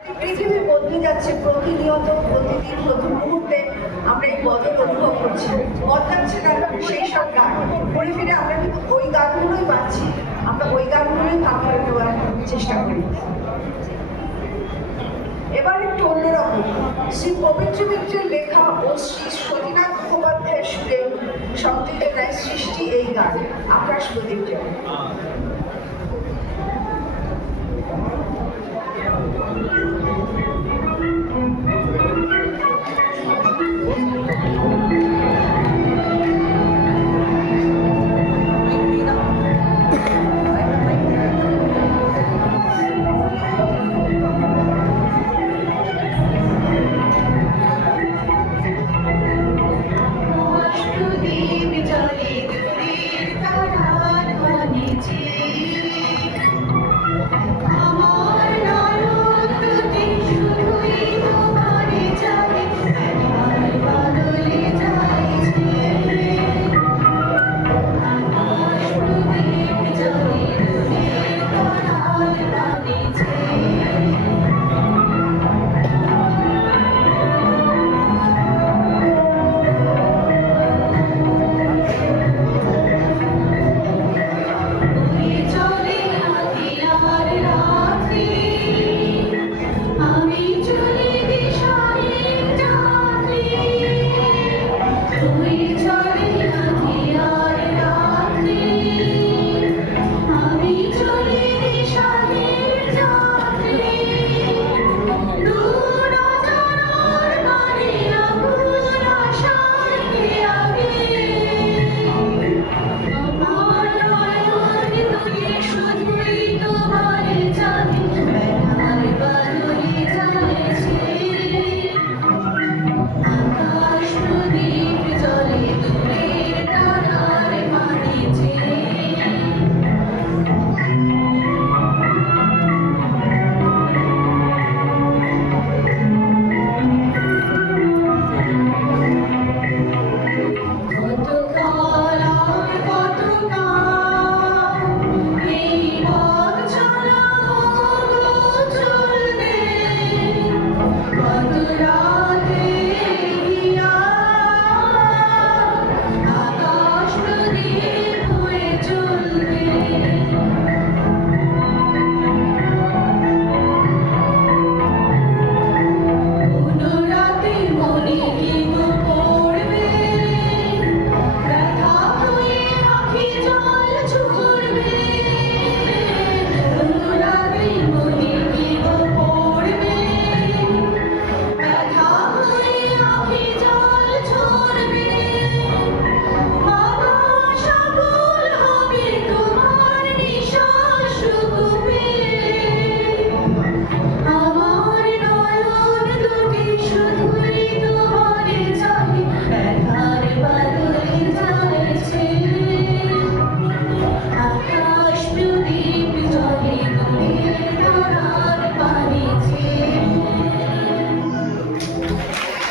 পৃথিবী বদলে যাচ্ছে প্রতিনিয়ত, প্রতিদিন, প্রতি মুহূর্তে আমরা এই বদল অনুভব করছি। বদলাচ্ছে না সেই সব গান, ঘুরে ফিরে আমরা কিন্তু ওই গানগুলোই পাচ্ছি, আমরা ওই গানগুলোই ভাবনা নেওয়ার চেষ্টা করি। এবার একটু অন্যরকম, শ্রী পবিত্র মিত্রের লেখা ও শ্রী সতীনাথ মুখোপাধ্যায়ের সুরে সত্যজিৎ রায়ের সৃষ্টি এই গান আকাশ প্রদীপ।